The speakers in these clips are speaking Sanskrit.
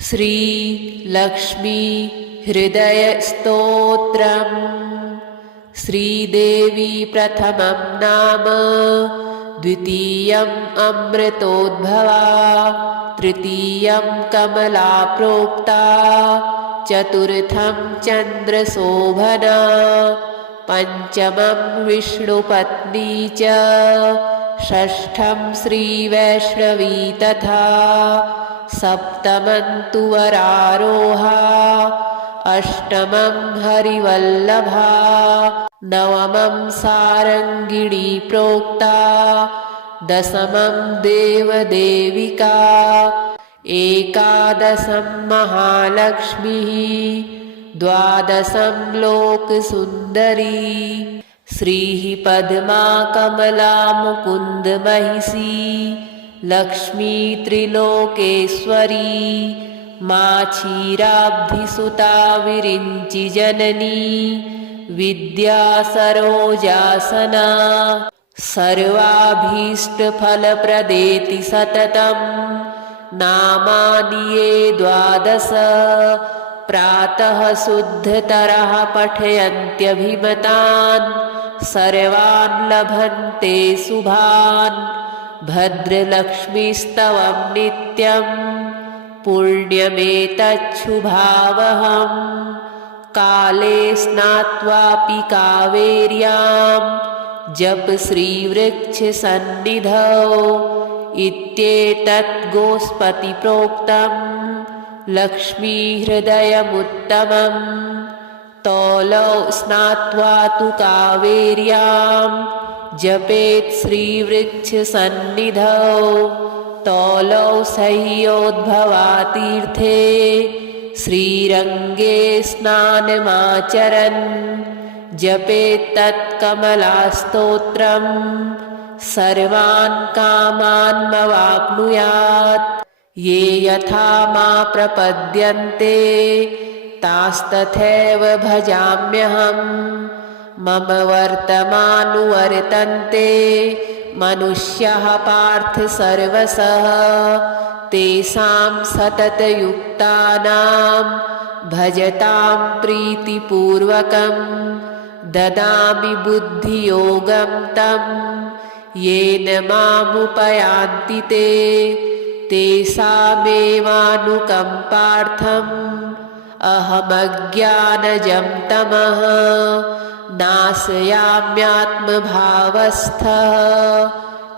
श्री लक्ष्मी हृदय स्तोत्रम्। श्रीदेवी प्रथमं नाम, द्वितीयम् अमृतोद्भवा, तृतीयं कमला प्रोक्ता, चतुर्थं चन्द्रशोभना, पंचमं विष्णुपत्नी च, षष्ठं श्रीवैष्णवी तथा, सप्तमं तु वरारोहा, अष्टमं हरिवल्लभा, नवमं सारंगिणी प्रोक्ता, दशमं देवदेविका, एकादशं महालक्ष्मीः, द्वादशं लोकसुन्दरी, श्रीः पद्मा कमला मुकुन्दमहिषी, लक्ष्मी त्रिलोकेश्वरी, माक्षीराब्धिसुता विरिञ्चिजननी, विद्या सरोजासना, सर्वाभीष्टफलप्रदेति सततं, नामानि ये द्वादश, प्रातः शुद्धतरः पठयन्त्यभिमतान्, सर्वान् लभन्ते शुभान्, भद्रलक्ष्मीस्तवं नित्यं, पुण्यमेतच्छुभावहम्, काले स्नात्वापि कावेर्यां, जप श्रीवृक्षसन्निधौ, इत्येतत् गोस्पति प्रोक्तम्, लक्ष्मीहृदयमुत्तमम्, तौलौ स्नात्वा तु कावेर्यां, जपेत् श्रीवृक्षसन्निधौ, तौलौ सह्योद्भवातीर्थे, श्रीरङ्गे स्नानमाचरन्, जपेत् तत्कमलास्तोत्रम्, सर्वान् कामान्मवाप्नुयात्, ये यथा मा प्रपद्यन्ते, तास्तथैव भजाम्यहम्, मम वर्तमानुवर्तन्ते, मनुष्याः पार्थ सर्वशः, तेषां सततयुक्तानां, भजतां प्रीतिपूर्वकं, ददामि बुद्धियोगं तं, येन मामुपयान्ति ते, तेषामेवानुकम्पार्थम्, अहमज्ञानजं तमः, नाशयाम्यात्मभावस्थः,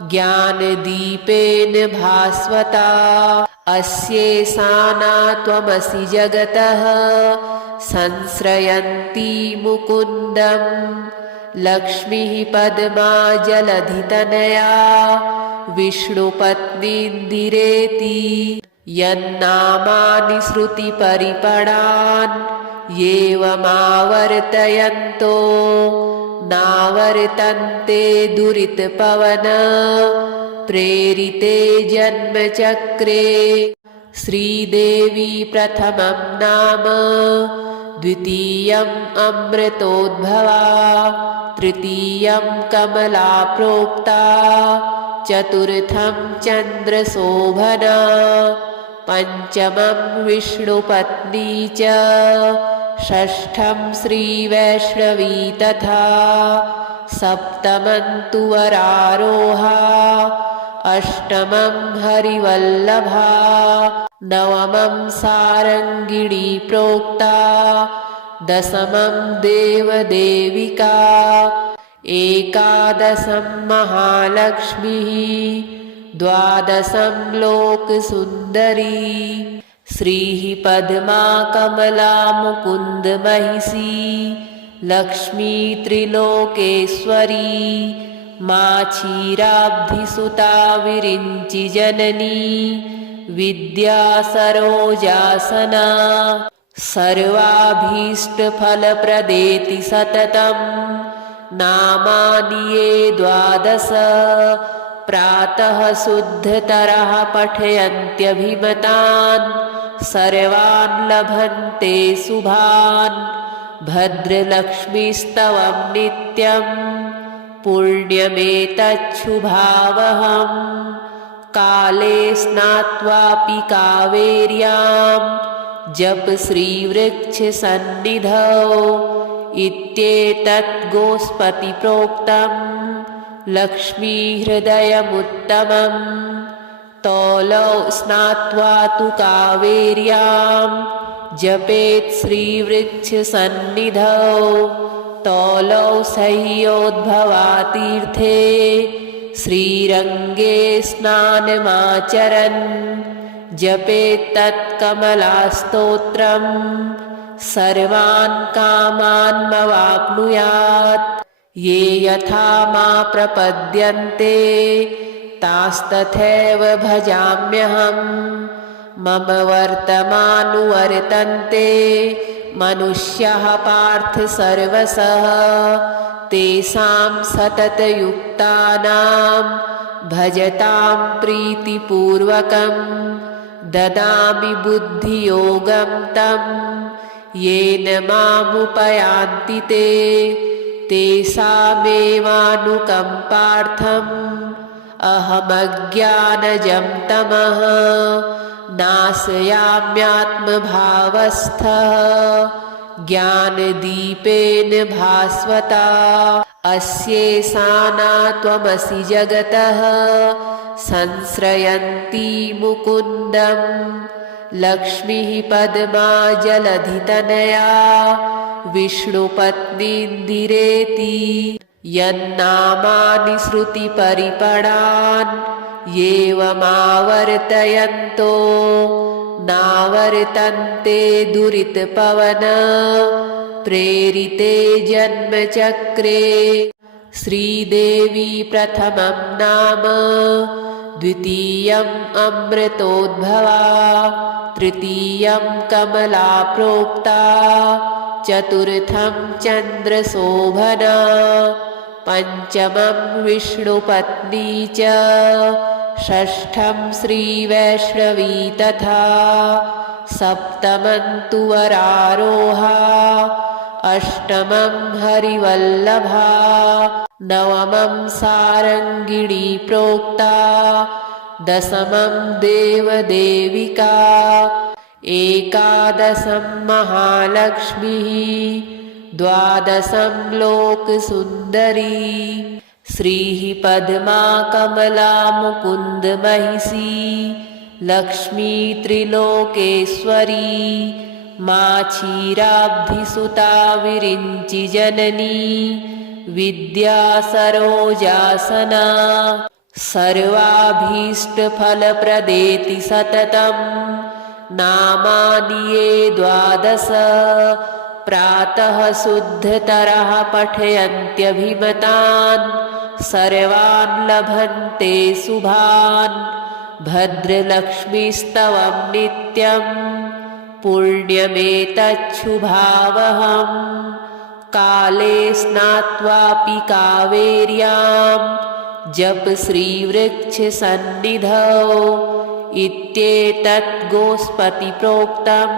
ज्ञानदीपेन भास्वता, अस्येषाना त्वमसि जगतः, संश्रयन्ती मुकुन्दं, लक्ष्मीः पद्मा जलधितनया, विष्णुपत्नीन्दिरेति, यन्नामानि श्रुतिपरिपणान्, येवमावर्तयन्तो, नावर्तन्ते दुरितपवन, प्रेरिते जन्मचक्रे। श्रीदेवी प्रथमं नाम, द्वितीयम् अमृतोद्भवा, तृतीयं कमला प्रोक्ता, चतुर्थं चन्द्रशोभना, पंचमं विष्णुपत्नी च, षष्ठं श्रीवैष्णवी तथा, सप्तमं तु वरारोहा, अष्टमं हरिवल्लभा, नवमं सारंगिणी प्रोक्ता, दशमं देवदेविका, एकादशं महालक्ष्मीः, द्वादशं लोकसुन्दरी, श्रीः पद्मा कमला मुकुन्दमहिषी, लक्ष्मी त्रिलोकेश्वरी, माक्षीराब्धिसुता विरिञ्चिजननी, विद्या सरोजासना, सर्वाभीष्टफलप्रदेति सततं, नामानि ये द्वादश, प्रातः शुद्धतरः पठयन्त्यभिमतान्, सर्वान् लभन्ते शुभान्, भद्रलक्ष्मीस्तवं नित्यं, पुण्यमेतच्छुभावहम्, काले स्नात्वापि कावेर्यां जप श्रीवृक्षसन्निधौ इत्येतत् गोस्पति प्रोक्तं लक्ष्मीहृदयमुत्तमम् तौलौ स्नात्वा तु कावेर्यां जपेत् श्रीवृक्षसन्निधौ तौलौ सह्योद्भवातीर्थे श्रीरङ्गे स्नानमाचरन् जपेत् तत्कमलास्तोत्रम् सर्वान् कामान्मवाप्नुयात् ये यथा मा प्रपद्यन्ते तास्तथैव भजाम्यहम् मम वर्तमानुवर्तन्ते मनुष्याः पार्थ सर्वशः तेषां सततयुक्तानां भजतां प्रीतिपूर्वकं ददामि बुद्धियोगं तं येन मामुपयान्ति ते तेषामेवानुकम्पार्थम् अहमज्ञानजं तमः नाशयाम्यात्मभावस्थः ज्ञानदीपेन भास्वता अस्येषाना त्वमसि जगतः संश्रयन्ती मुकुन्दं लक्ष्मीः पद्मा जलधितनया विष्णुपत्नीन्दिरेति यन्नामानि श्रुतिपरिपणान् एवमावर्तयन्तो नावर्तन्ते दुरितपवन प्रेरिते जन्मचक्रे श्रीदेवी प्रथमं नाम द्वितीयम् अमृतोद्भवा तृतीयं कमला प्रोक्ता चतुर्थं चन्द्रशोभना पंचमं विष्णुपत्नी च षष्ठं श्रीवैष्णवी तथा सप्तमं तु वरारोहा अष्टमं हरिवल्लभा नवमं सारङ्गिणी प्रोक्ता दशमं देवदेविका एकादशं महालक्ष्मीः द्वादशं लोकसुन्दरी श्रीः पद्मा कमला मुकुन्द महिषी लक्ष्मी त्रिलोकेश्वरी माक्षीराब्धिसुता विरिञ्चि जननी विद्या सरोजासना सर्वाभीष्टफलप्रदेति सततं नामानि ये द्वादश प्रातः शुद्धतरः पठयन्त्यभिमतान् सर्वान् लभन्ते शुभान् भद्रलक्ष्मीस्तवं नित्यं पुण्यमेतच्छुभावहम् काले स्नात्वापि कावेर्यां जप श्रीवृक्षसन्निधौ इत्येतत् गोस्पति प्रोक्तं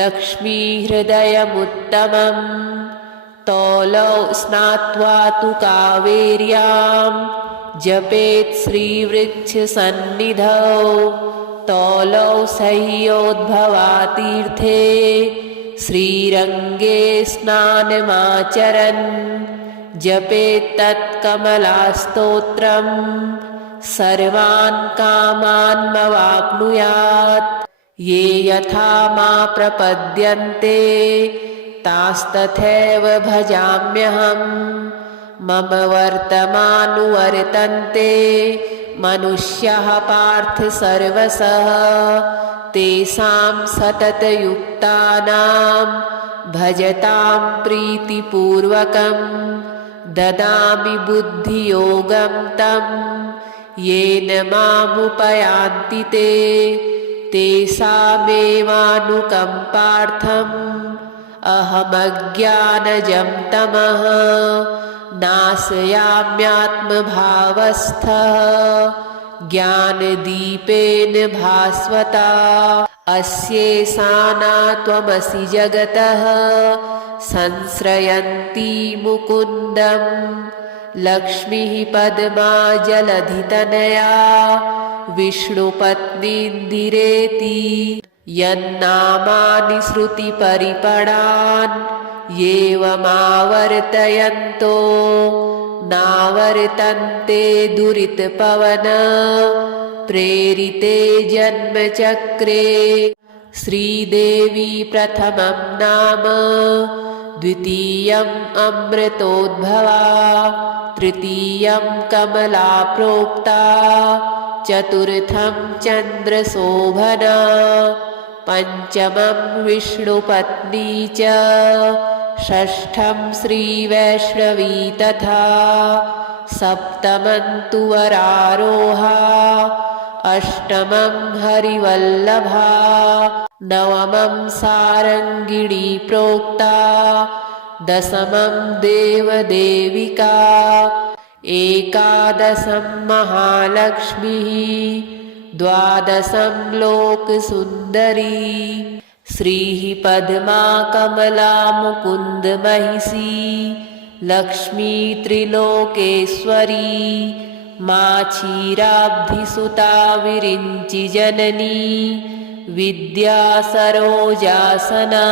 लक्ष्मीहृदयमुत्तमम् तौलौ स्नात्वा तु कावेर्यां जपेत् श्रीवृक्षसन्निधौ तौलौ सह्योद्भवातीर्थे श्रीरङ्गे स्नानमाचरन् जपेत् तत्कमलास्तोत्रम् सर्वान् कामान्मवाप्नुयात् ये यथा मा प्रपद्यन्ते तास्तथैव भजाम्यहम् मम वर्तमानुवर्तन्ते मनुष्याः पार्थ सर्वशः तेषां सततयुक्तानां भजतां प्रीतिपूर्वकं ददामि बुद्धियोगं तं येन मामुपयान्ति ते तेषामेवानुकम्पार्थम् अहमज्ञानजं तमः नाशयाम्यात्मभावस्थः ज्ञानदीपेन भास्वता अस्येषाना त्वमसि जगतः संश्रयन्ती मुकुन्दं लक्ष्मीः पद्मा जलधितनया विष्णुपत्नीन्दिरेति यन्नामानि श्रुतिपरिपणान् एवमावर्तयन्तो नावर्तन्ते दुरितपवन प्रेरिते जन्मचक्रे श्रीदेवी प्रथमं नाम द्वितीयम् अमृतोद्भवा तृतीयं कमला प्रोक्ता चतुर्थं चन्द्रशोभना पञ्चमं विष्णुपत्नी च षष्ठं श्रीवैष्णवी तथा सप्तमं तु वरारोहा अष्टमं हरिवल्लभा नवमं सारङ्गिणी प्रोक्ता दशमं देवदेविका एकादशं महालक्ष्मीः द्वादशं लोकसुन्दरी श्रीः पद्मा कमला मुकुन्दमहिषी लक्ष्मी त्रिलोकेश्वरी माक्षीराब्धिसुता विरिञ्चिजननी विद्या सरोजासना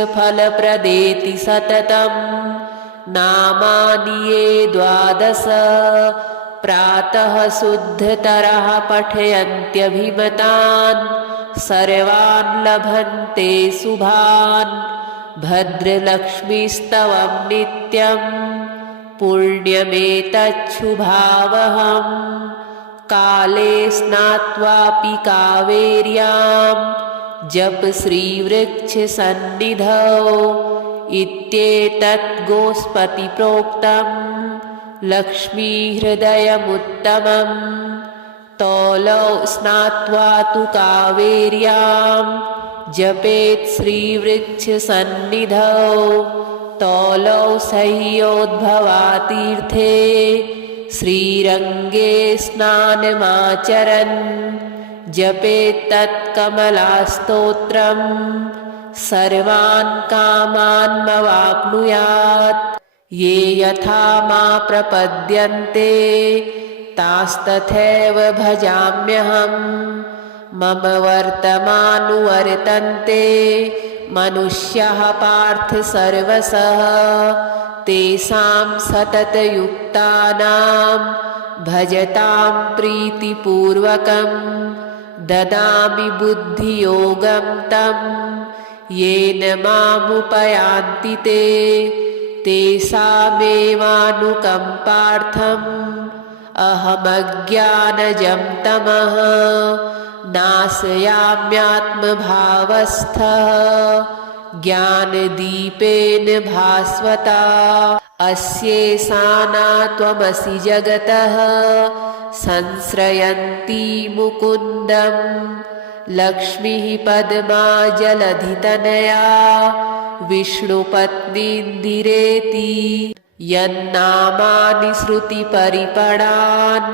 सर्वाभीष्टफलप्रदेति सततं नामानि ये द्वादश प्रातः शुद्धतरः पठयन्त्यभिमतान् सर्वान् लभन्ते शुभान् भद्रलक्ष्मीस्तवं नित्यं पुण्यमेतच्छुभावहम् काले स्नात्वापि कावेर्यां जप श्रीवृक्षसन्निधौ इत्येतत् गोस्पतिप्रोक्तम् लक्ष्मीहृदयमुत्तमम् तौलौ स्नात्वा तु कावेर्यां जपेत् श्रीवृक्षसन्निधौ तौलौ सह्योद्भवातीर्थे श्रीरङ्गे स्नानमाचरन् जपेत् तत्कमलास्तोत्रम् सर्वान् कामान्मवाप्नुयात् ये यथा मा प्रपद्यन्ते तास्तथैव भजाम्यहम् मम वर्तमानुवर्तन्ते मनुष्याः पार्थ सर्वशः तेषां सततयुक्तानां भजतां प्रीतिपूर्वकं ददामि बुद्धियोगं तं येन मामुपयान्ति ते तेषामेवानुकम्पार्थम् अहमज्ञानजं तमः नाशयाम्यात्मभावस्थः ज्ञानदीपेन भास्वता अस्येषाना त्वमसि जगतः संश्रयन्ती मुकुन्दं लक्ष्मीः पद्मा जलधितनया विष्णुपत्नीन्दिरेति यन्नामानि श्रुतिपरिपणान्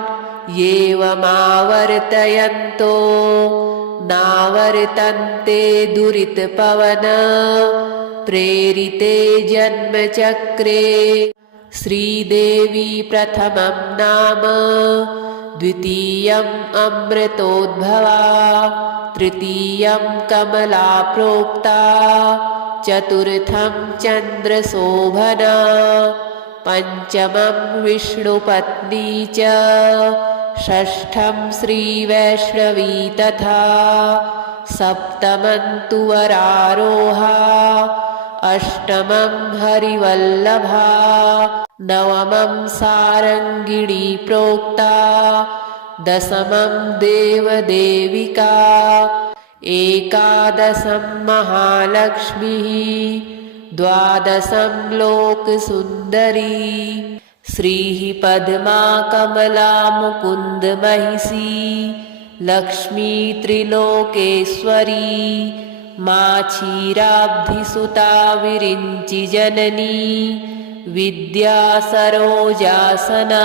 एवमावर्तयन्तो नावर्तन्ते दुरितपवन प्रेरिते जन्मचक्रे श्रीदेवी प्रथमं नाम द्वितीयम् अमृतोद्भवा तृतीयं कमला प्रोक्ता चतुर्थं चन्द्रशोभना पञ्चमं विष्णुपत्नी च षष्ठं श्रीवैष्णवी तथा सप्तमं तु वरारोहा अष्टमं हरिवल्लभा नवमं सारङ्गिणी प्रोक्ता दशमं देवदेविका एकादशं महालक्ष्मीः द्वादशं लोकसुन्दरी श्रीः पद्मा कमला मुकुन्दमहिषी लक्ष्मी त्रिलोकेश्वरी माक्षीराब्धिसुता विरिञ्चिजननी विद्या सरोजासना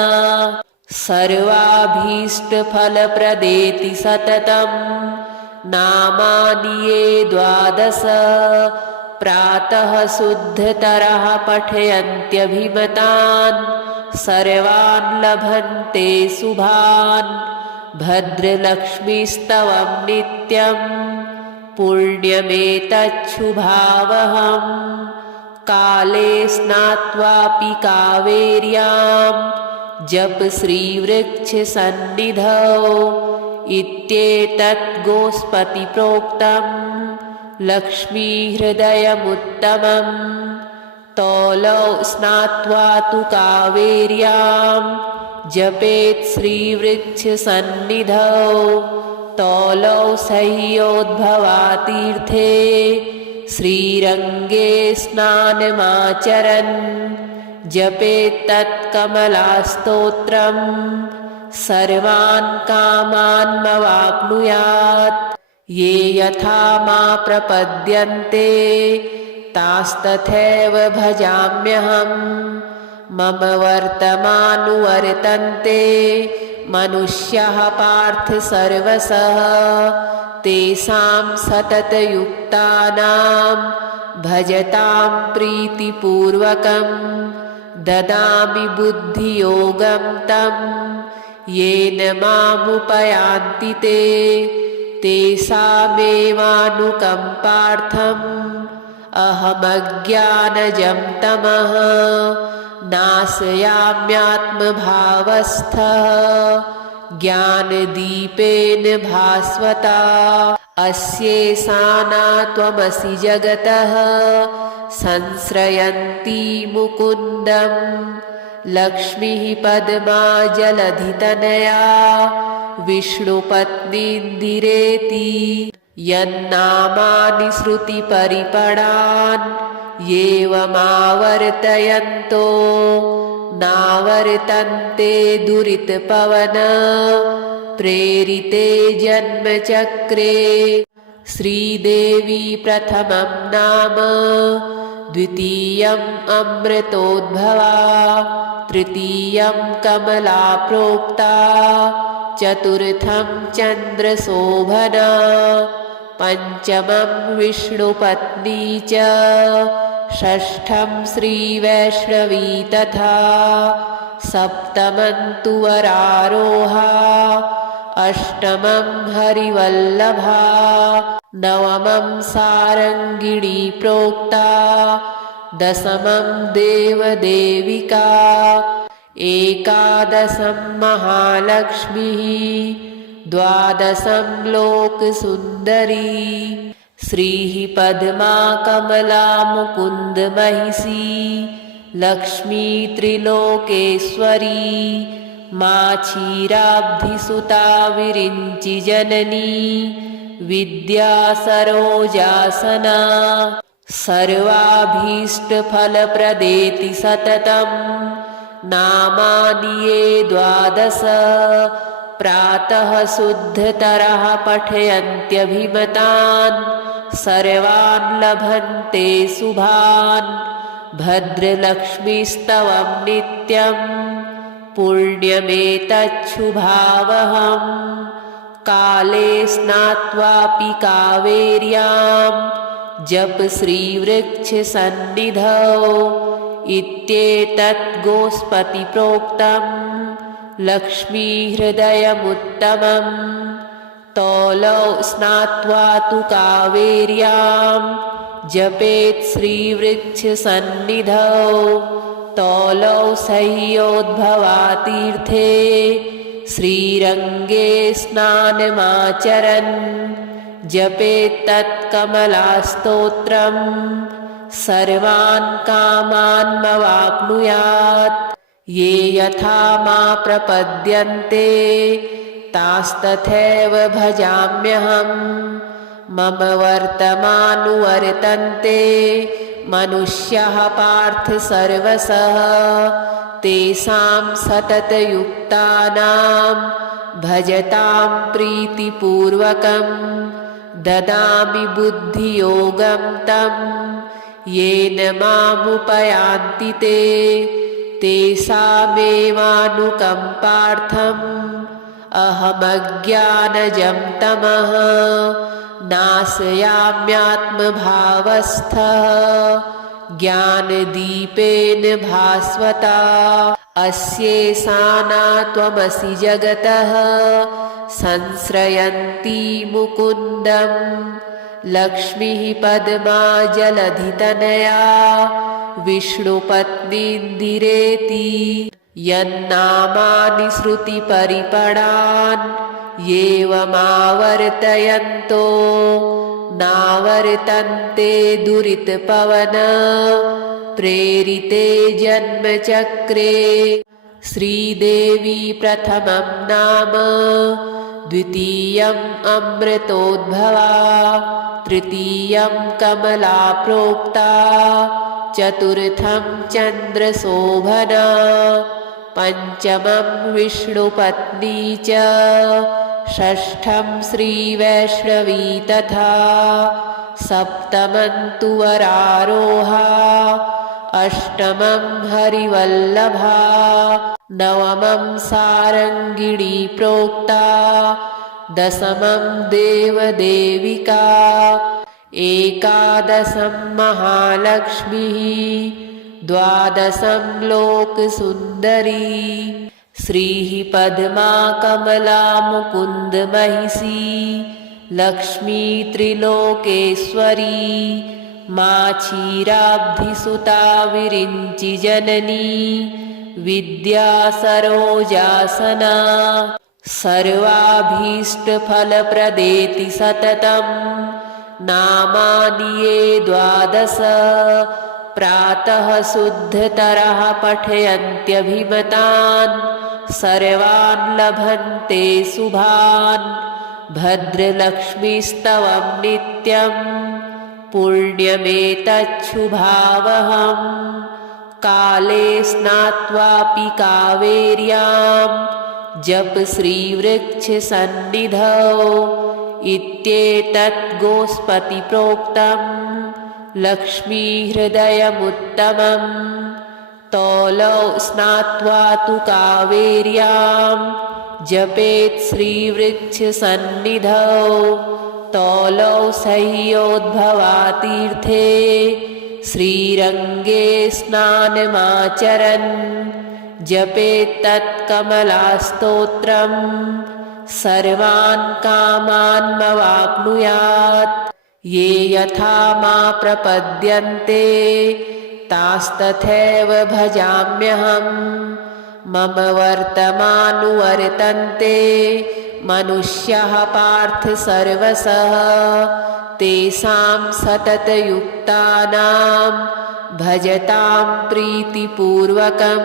सर्वाभीष्टफलप्रदेति सततं नामानि ये द्वादश प्रातः शुद्धतरः पठयन्त्यभिमतान् सर्वान् लभन्ते शुभान् भद्रलक्ष्मीस्तवं नित्यं पुण्यमेतच्छुभावहम् काले स्नात्वापि कावेर्यां जप श्रीवृक्षसन्निधौ इत्येतत् गोस्पति प्रोक्तं लक्ष्मीहृदयमुत्तमम् तौलौ स्नात्वा तु कावेर्यां जपेत् श्रीवृक्षसन्निधौ तौलौ सह्योद्भवातीर्थे श्रीरङ्गे स्नानमाचरन् जपेत् तत्कमलास्तोत्रम् सर्वान् कामान्मवाप्नुयात् ये यथा मा प्रपद्यन्ते तास्तथैव भजाम्यहम् मम वर्तमानुवर्तन्ते मनुष्याः पार्थ सर्वशः तेषां सततयुक्तानां भजतां प्रीतिपूर्वकं ददामि बुद्धियोगं तं येन मामुपयान्ति ते तेषामेवानुकम्पार्थम् अहमज्ञानजं तमः नाशयाम्यात्मभावस्थः ज्ञानदीपेन भास्वता अस्येषाना त्वमसि जगतः संश्रयन्ती मुकुन्दं लक्ष्मीः पद्मा जलधितनया विष्णुपत्नीन्दिरेति यन्नामानि श्रुतिपरिपणान् एवमावर्तयन्तो नावर्तन्ते दुरितपवन प्रेरिते जन्मचक्रे श्रीदेवी प्रथमं नाम द्वितीयम् अमृतोद्भवा तृतीयं कमला प्रोक्ता चतुर्थं चन्द्रशोभना पञ्चमं विष्णुपत्नी च षष्ठं श्रीवैष्णवी तथा सप्तमं तु वरारोहा अष्टमं हरिवल्लभा नवमं सारङ्गिणी प्रोक्ता दशमं देवदेविका एकादशं महालक्ष्मीः द्वादशं लोकसुन्दरी श्रीः पद्मा कमला मुकुन्द महिषी लक्ष्मी त्रिलोकेश्वरी माक्षीराब्धिसुता विरिञ्चि जननी विद्या सरोजासना सर्वाभीष्टफलप्रदेति सततं नामानि ये द्वादश प्रातः शुद्धतरः पठयन्त्यभिमतान् सर्वान् लभन्ते शुभान् भद्रलक्ष्मीस्तवं नित्यं पुण्यमेतच्छुभावहम् काले स्नात्वापि कावेर्यां जप श्रीवृक्षसन्निधौ इत्येतत् गोस्पति प्रोक्तं लक्ष्मीहृदयमुत्तमम् तौलौ स्नात्वा तु कावेर्यां जपेत् श्रीवृक्षसन्निधौ तौलौ सह्योद्भवातीर्थे श्रीरङ्गे स्नानमाचरन् जपेत् तत्कमलास्तोत्रम् सर्वान् कामान्मवाप्नुयात् ये यथा मा प्रपद्यन्ते तास्तथैव भजाम्यहम् मम वर्तमानुवर्तन्ते मनुष्याः पार्थ सर्वशः तेषां सततयुक्तानां भजतां प्रीतिपूर्वकं ददामि बुद्धियोगं तं येन मामुपयान्ति ते तेषामेवानुकम्पार्थम् अहमज्ञानजं तमः नाशयाम्यात्मभावस्थः ज्ञानदीपेन भास्वता अस्येषाना त्वमसि जगतः संश्रयन्ती मुकुन्दं लक्ष्मीः पद्मा जलधितनया विष्णुपत्नीन्दिरेति यन्नामानि श्रुतिपरिपणान् एवमावर्तयन्तो नावर्तन्ते दुरितपवन प्रेरिते जन्मचक्रे श्रीदेवी प्रथमं नाम द्वितीयम् अमृतोद्भवा तृतीयं कमला प्रोक्ता चतुर्थं चन्द्रशोभना पञ्चमं विष्णुपत्नी च षष्ठं श्रीवैष्णवी तथा सप्तमं तु वरारोहा अष्टमं हरिवल्लभा नवमं सारङ्गिणी प्रोक्ता दशमं देवदेविका एकादशं महालक्ष्मीः द्वादशं लोकसुन्दरी श्रीः पद्मा कमला मुकुन्दमहिषी लक्ष्मी त्रिलोकेश्वरी माक्षीराब्धिसुता विरिञ्चिजननी विद्या सरोजासना सर्वाभीष्टफलप्रदेति सततं नामानि ये द्वादश प्रातः शुद्धतरः पठयन्त्यभिमतान् सर्वान् लभन्ते शुभान् भद्रलक्ष्मीस्तवं नित्यं पुण्यमेतच्छुभावहम् काले स्नात्वापि कावेर्यां जप श्रीवृक्षसन्निधौ इत्येतत् गोस्पतिप्रोक्तं लक्ष्मीहृदयमुत्तमं तौलौ स्नात्वा तु कावेर्यां जपेत् श्रीवृक्षसन्निधौ तौलौ सह्योद्भवातीर्थे श्रीरङ्गे स्नानमाचरन् जपेत्तत्कमलास्तोत्रं सर्वान् कामान्मवाप्नुयात् ये यथा मा प्रपद्यन्ते तास्तथैव भजाम्यहम् मम वर्तमानुवर्तन्ते मनुष्याः पार्थ सर्वशः तेषां सततयुक्तानां भजतां प्रीतिपूर्वकं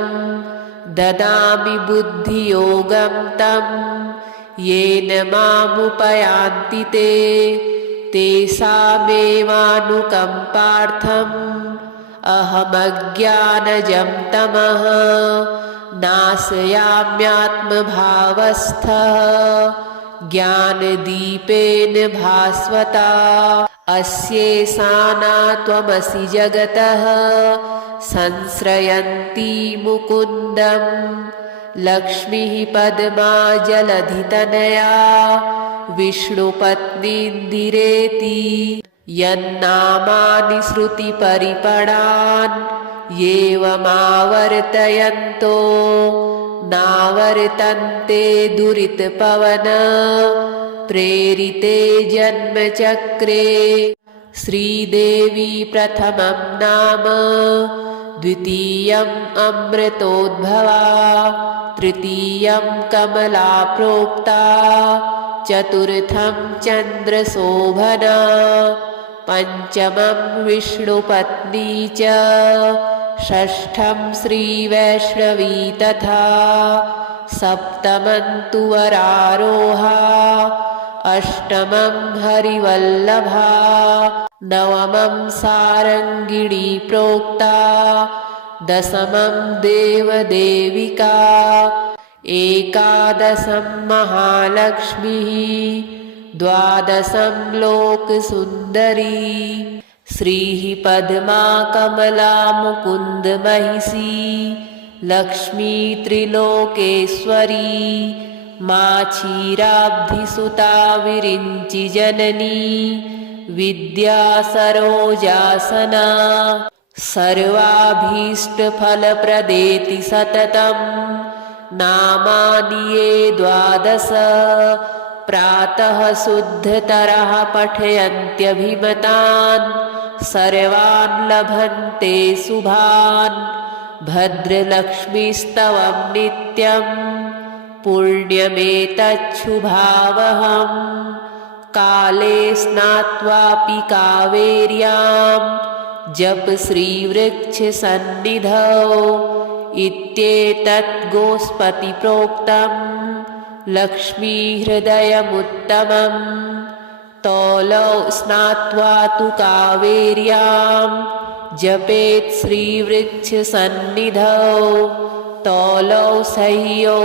ददामि बुद्धियोगं तं येन मामुपयान्ति ते तेषामेवानुकम्पार्थम् अहमज्ञानजं तमः नाशयाम्यात्मभावस्थः ज्ञानदीपेन भास्वता अस्येषाना त्वमसि जगतः संश्रयन्ती मुकुन्दं लक्ष्मीः पद्मा जलधितनया विष्णुपत्नीन्दिरेति यन्नामानि श्रुतिपरिपणान् एवमावर्तयन्तो नावर्तन्ते दुरितपवन प्रेरिते जन्मचक्रे श्रीदेवी प्रथमं नाम द्वितीयम् अमृतोद्भवा तृतीयं कमला प्रोक्ता चतुर्थं चन्द्रशोभना पञ्चमं विष्णुपत्नी च षष्ठं श्रीवैष्णवी तथा सप्तमं तु वरारोहा अष्टमं हरिवल्लभा नवमं सारङ्गिणी प्रोक्ता दशमं देवदेविका एकादशं महालक्ष्मीः द्वादशं लोकसुन्दरी श्रीः पद्मा कमला मुकुन्दमहिषी लक्ष्मी त्रिलोकेश्वरी माक्षीराब्धिसुता विरिञ्चिजननी विद्या सरोजासना सर्वाभीष्टफलप्रदेति सततं नामानि ये 12 प्रातः शुद्धतरः पठयन्त्यभिमतान् सर्वान् लभन्ते शुभान् भद्रलक्ष्मीस्तवं नित्यं पुण्यमेतच्छुभावहम् काले स्नात्वापि कावेर्यां जप श्रीवृक्षसन्निधौ इत्येतत् गोस्पति प्रोक्तं लक्ष्मीहृदयमुत्तमम् तौलौ स्नात्वा तु कावेर्यां जपेत् श्रीवृक्षसन्निधौ तौलौ सह्योद्भवातीर्थे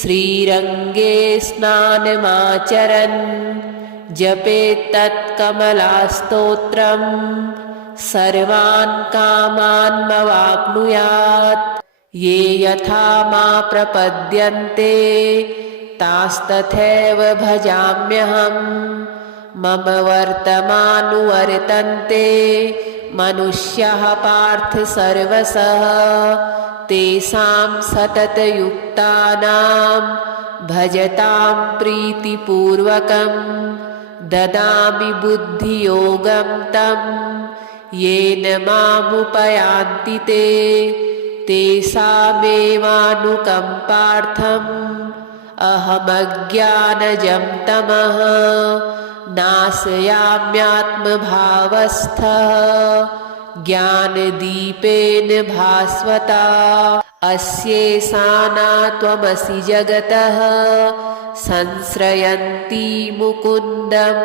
श्रीरङ्गे स्नानमाचरन् जपेत् तत्कमलास्तोत्रम् सर्वान् कामान्मवाप्नुयात् ये यथा मा प्रपद्यन्ते तास्तथैव भजाम्यहम् मम वर्तमानुवर्तन्ते मनुष्याः पार्थ सर्वशः तेषां सततयुक्तानां भजतां प्रीतिपूर्वकं ददामि बुद्धियोगं तं येन मामुपयान्ति ते तेषामेवानुकम्पार्थम् अहमज्ञानजं तमः नाशयाम्यात्मभावस्थः ज्ञानदीपेन भास्वता अस्येषाना त्वमसि जगतः संश्रयन्ती मुकुन्दं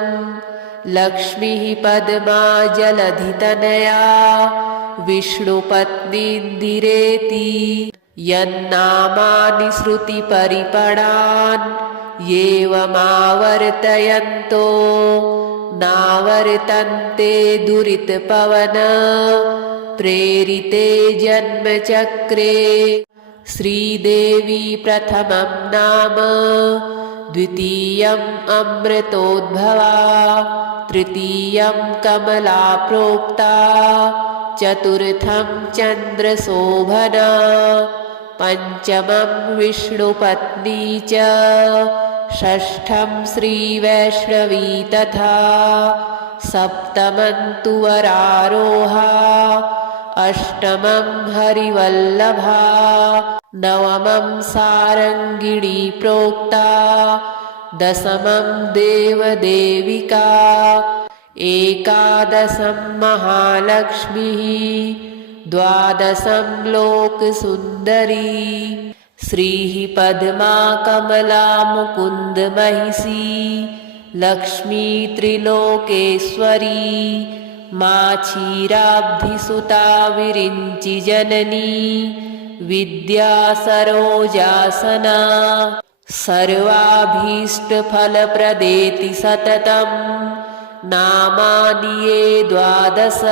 लक्ष्मीः पद्मा जलधितनया विष्णुपत्नीन्दिरेति यन्नामानि श्रुतिपरिपणान् एवमावर्तयन्तो नावर्तन्ते दुरितपवन प्रेरिते जन्मचक्रे श्रीदेवी प्रथमं नाम द्वितीयम् अमृतोद्भवा तृतीयं कमला प्रोक्ता चतुर्थं चन्द्रशोभना पंचमं विष्णुपत्नी च षष्ठं श्रीवैष्णवी तथा सप्तमं तु वरारोहा अष्टमं हरिवल्लभा नवमं सारङ्गिणी प्रोक्ता दशमं देवदेविका एकादशं महालक्ष्मीः द्वादशं लोकसुन्दरी श्रीः पद्मा कमला मुकुन्दमहिषी लक्ष्मी त्रिलोकेश्वरी माक्षीराब्धिसुता विरिञ्चिजननी विद्या सरोजासना सर्वाभीष्टफलप्रदेति सततं नामानि ये 12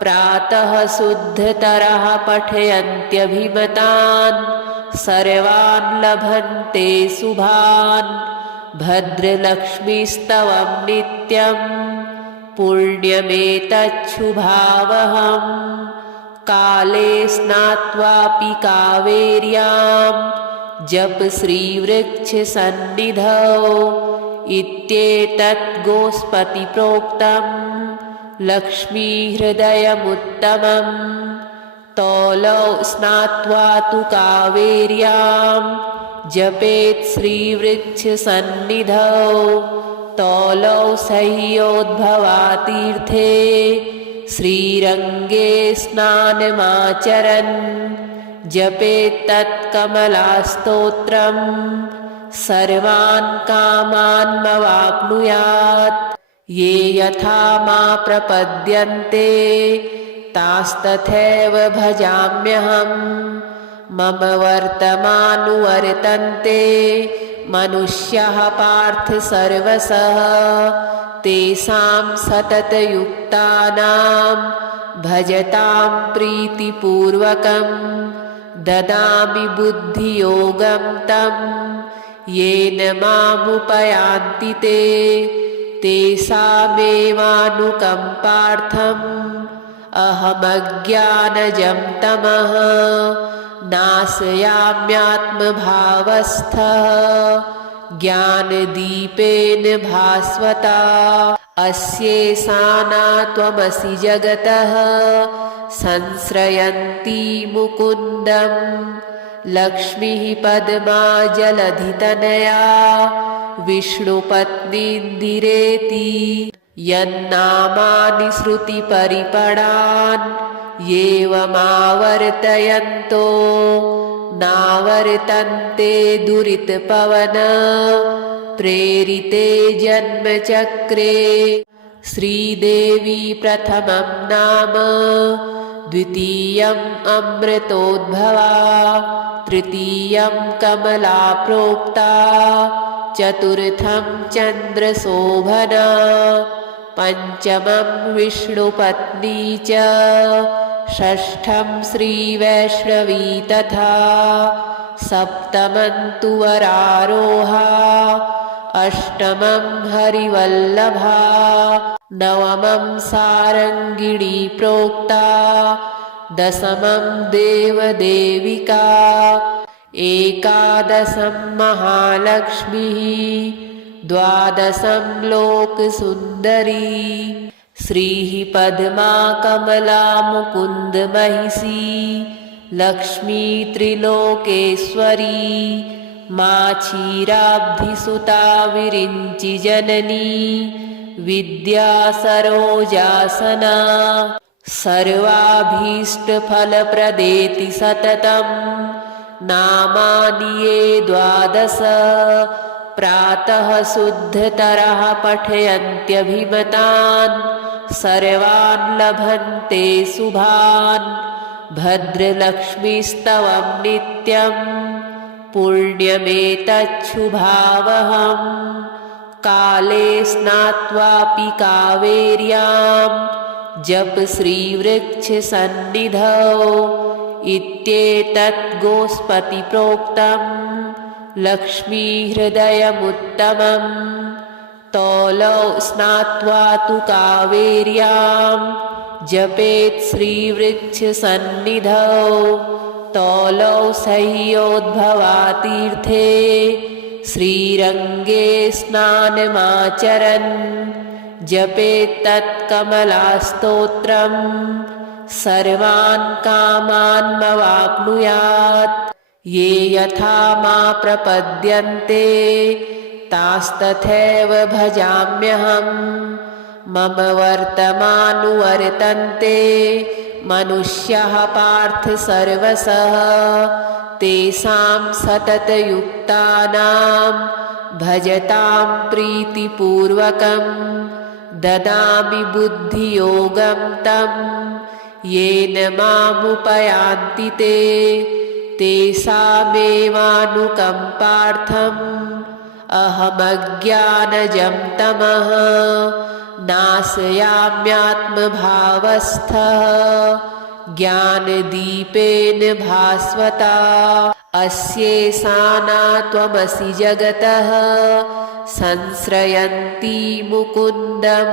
प्रातः शुद्धतरः पठयन्त्यभिमतान् सर्वान् लभन्ते शुभान् भद्रलक्ष्मीस्तवं नित्यं पुण्यमेतच्छुभावहम् काले स्नात्वापि कावेर्यां जप श्रीवृक्षसन्निधौ इत्येतत् गोस्पति प्रोक्तं लक्ष्मीहृदयमुत्तमम् तौलौ स्नात्वा तु कावेर्यां जपेत् श्रीवृक्षसन्निधौ तौलौ सह्योद्भवातीर्थे श्रीरङ्गे स्नानमाचरन् जपेत् तत्कमलास्तोत्रम् सर्वान् कामान्मवाप्नुयात् ये यथा मा प्रपद्यन्ते तास्तथैव भजाम्यहम् मम वर्तमानुवर्तन्ते मनुष्याः पार्थ सर्वशः तेषां सततयुक्तानां भजतां प्रीतिपूर्वकं ददामि बुद्धियोगं तं येन मामुपयान्ति ते तेषामेवानुकम्पार्थम् अहमज्ञानजं तमः नाशयाम्यात्मभावस्थः ज्ञानदीपेन भास्वता। अस्येषाना त्वमसि जगतः संश्रयन्ती मुकुन्दं लक्ष्मीः पद्मा जलधितनया विष्णुपत्नीन्दिरेति। यन्नामानि श्रुतिपरिपणान् एवमावर्तयन्तो नावर्तन्ते दुरितपवन प्रेरिते जन्मचक्रे। श्रीदेवी प्रथमं नाम द्वितीयम् अमृतोद्भवा तृतीयं कमला प्रोक्ता चतुर्थं चन्द्रशोभना पंचमं विष्णुपत्नी च षष्ठं श्रीवैष्णवी तथा सप्तमं तु वरारोहा अष्टमं हरिवल्लभा नवमं सारङ्गिणी प्रोक्ता दशमं देवदेविका एकादशं महालक्ष्मीः द्वादशं लोकसुन्दरी श्रीः पद्मा कमला मुकुन्द महिषी लक्ष्मी त्रिलोकेश्वरी क्षीराब्धिसुता विरिञ्चि जननी विद्या सरोजासना सर्वाभीष्टफलप्रदेति सततं नामानि ये द्वादश प्रातः शुद्धतरः पठयन्त्यभिमतान् सर्वान् लभन्ते शुभान्। भद्रलक्ष्मीस्तवं नित्यं पुण्यमेतच्छुभावहम् काले स्नात्वापि कावेर्यां जप श्रीवृक्षसन्निधौ इत्येतत् गोस्पति प्रोक्तम् लक्ष्मीहृदयमुत्तमं तौलौ स्नात्वा तु कावेर्यां जपेत् श्रीवृक्षसन्निधौ तौलौ सह्योद्भवातीर्थे श्रीरङ्गे स्नानमाचरन् जपेत् तत्कमलास्तोत्रं सर्वान् कामान्मवाप्नुयात्। ये यथा मा प्रपद्यन्ते तास्तथैव भजाम्यहम् मम वर्तमानुवर्तन्ते मनुष्याः पार्थ सर्वशः तेषां सततयुक्तानां भजतां प्रीतिपूर्वकं ददामि बुद्धियोगं तं येन मामुपयान्ति ते तेषामेवानुकम्पार्थम् अहमज्ञानजं तमः नाशयाम्यात्मभावस्थः ज्ञानदीपेन भास्वता। अस्येषाना त्वमसि जगतः संश्रयन्ती मुकुन्दं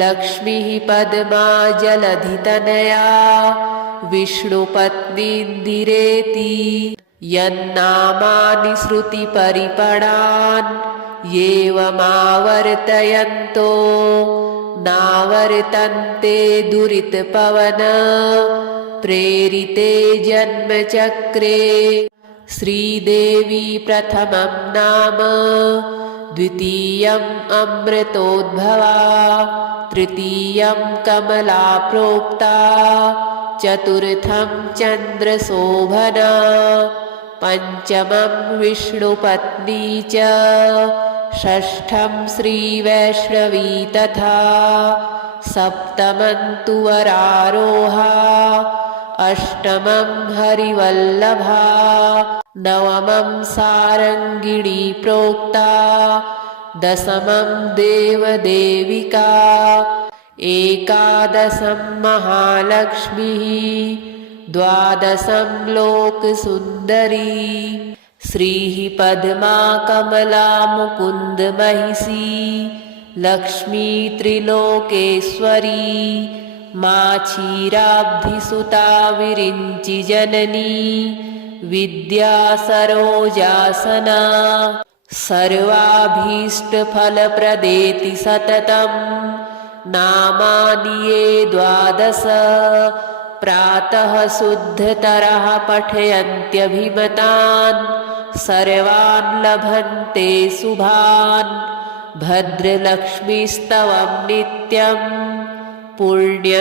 लक्ष्मीः पद्मा जलधितनया विष्णुपत्नीन्दिरेति। यन्नामानि श्रुतिपरिपणान् एवमावर्तयन्तो नावर्तन्ते दुरितपवन प्रेरिते जन्मचक्रे। श्रीदेवी प्रथमं नाम द्वितीयम् अमृतोद्भवा तृतीयं कमला प्रोक्ता चतुर्थं चन्द्रशोभना पंचमं विष्णुपत्नी च षष्ठं श्रीवैष्णवी तथा सप्तमं तु वरारोहा अष्टमं हरिवल्लभा नवमं सारङ्गिणी प्रोक्ता दशमं देवदेविका एकादशं महालक्ष्मीः द्वादशं लोकसुन्दरी श्रीः पद्मा कमला मुकुन्द महिषी लक्ष्मी त्रिलोकेश्वरी माक्षीराब्धिसुता विरिञ्चिजननी विद्या सरोजासना सर्वाभीष्टफलप्रदेति सततं नामानि ये 12 प्रातः शुद्धतरः पठयन्त्यभिमतान् सर्वान् लभन्ते शुभान् भद्रलक्ष्मीस्तवं नित्यं पुण्यमेतच्छुभावहम्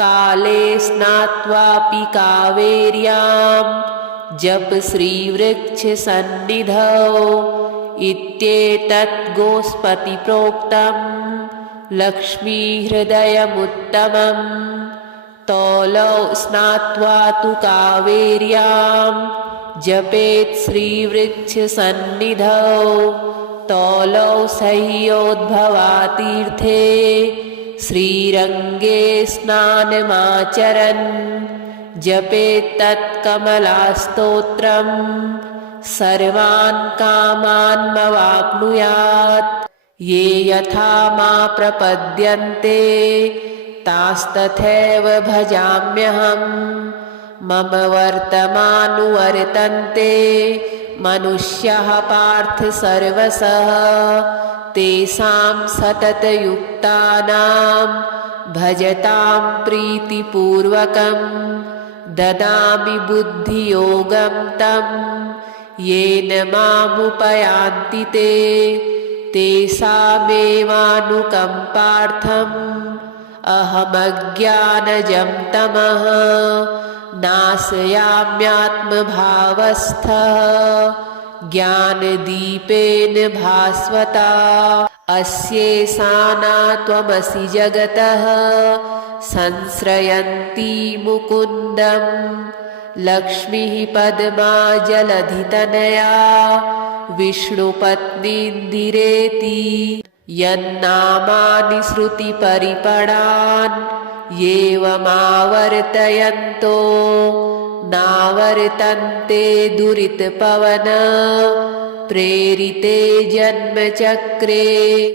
काले स्नात्वापि कावेर्यां जप श्रीवृक्षसन्निधौ इत्येतत् गोस्पतिप्रोक्तं लक्ष्मीहृदयमुत्तमं तौलौ स्नात्वा तु कावेर्यां जपेत् श्रीवृक्षसन्निधौ तौलौ सह्योद्भवातीर्थे श्रीरङ्गे स्नानमाचरन् जपेत्तत्कमलास्तोत्रं सर्वान् कामान्मवाप्नुयात् ये यथा मा प्रपद्यन्ते तास्तथैव भजाम्यहम् मम वर्तमानुवर्तन्ते मनुष्याः पार्थ सर्वशः तेषां सततयुक्तानां भजतां प्रीतिपूर्वकं ददामि बुद्धियोगं तं येन मामुपयान्ति ते तेषामेवानुकम्पार्थम् अहमज्ञानजं तमः नाशयाम्यात्मभावस्थः ज्ञानदीपेन भास्वता अस्येषाना त्वमसि जगतः संश्रयन्ती मुकुन्दं लक्ष्मीः पद्मा जलधितनया विष्णुपत्नीन्दिरेति यन्नामानि श्रुतिपरिपणान् एवमावर्तयन्तो नावर्तन्ते दुरितपवन प्रेरिते जन्मचक्रे